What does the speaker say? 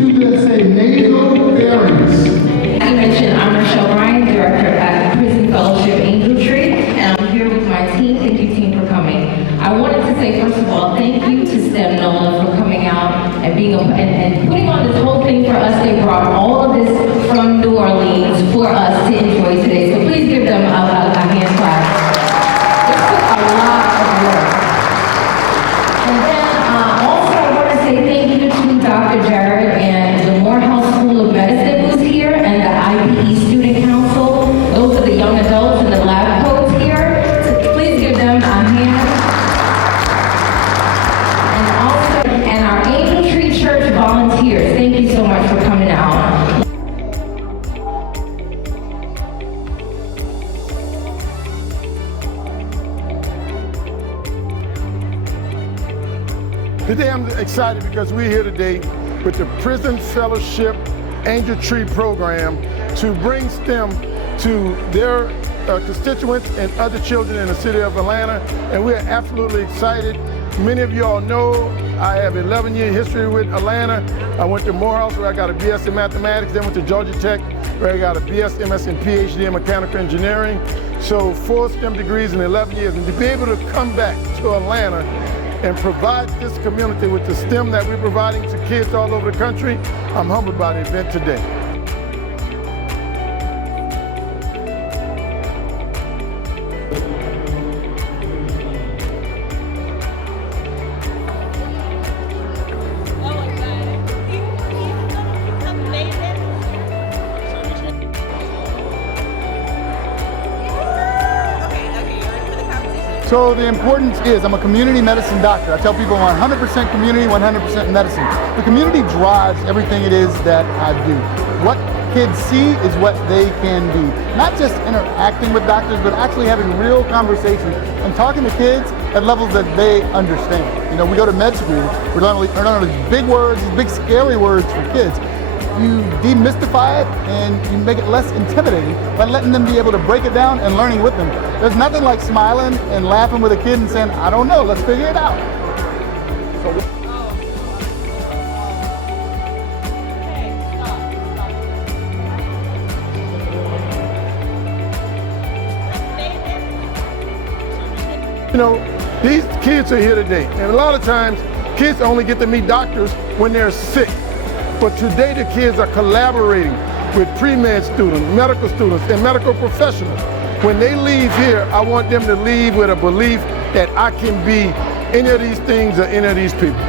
two that say nasopharynx. I mentioned I'm Michelle Ryan, Director at Prison Fellowship Angel Tree, and I'm here with my team. Thank you, team, for coming. I wanted to say, first of all, thank you to STEM Nola for coming out and being and putting on this whole thing for us. They brought all of this from New Orleans for us to enjoy today. So please give them a hand clap. This took a lot of work. And then also I want to say thank you to Dr. Jared and the Morehouse School of Medicine who's here, and the IPE Student Council. Those are the young adults and the lab coats here. So please give them a hand. And our Angel Tree Church volunteers, thank you so much for coming out. Today I'm excited because we're here today with the Prison Fellowship Angel Tree program to bring STEM to their constituents and other children in the city of Atlanta, and we're absolutely excited. Many of you all know I have 11-year history with Atlanta. I went to Morehouse where I got a BS in mathematics, then went to Georgia Tech where I got a BS, MS, and PhD in mechanical engineering. So 4 STEM degrees in 11 years, and to be able to come back to Atlanta and provide this community with the STEM that we're providing to kids all over the country, I'm humbled by the event today. So the importance is, I'm a community medicine doctor. I tell people I'm 100% community, 100% medicine. The community drives everything it is that I do. What kids see is what they can do. Not just interacting with doctors, but actually having real conversations and talking to kids at levels that they understand. You know, we go to med school, we're learning all these big words, these big scary words for kids. You demystify it and you make it less intimidating by letting them be able to break it down and learning with them. There's nothing like smiling and laughing with a kid and saying, I don't know, let's figure it out. You know, these kids are here today, and a lot of times kids only get to meet doctors when they're sick. But today the kids are collaborating with pre-med students, medical students, and medical professionals. When they leave here, I want them to leave with a belief that I can be any of these things or any of these people.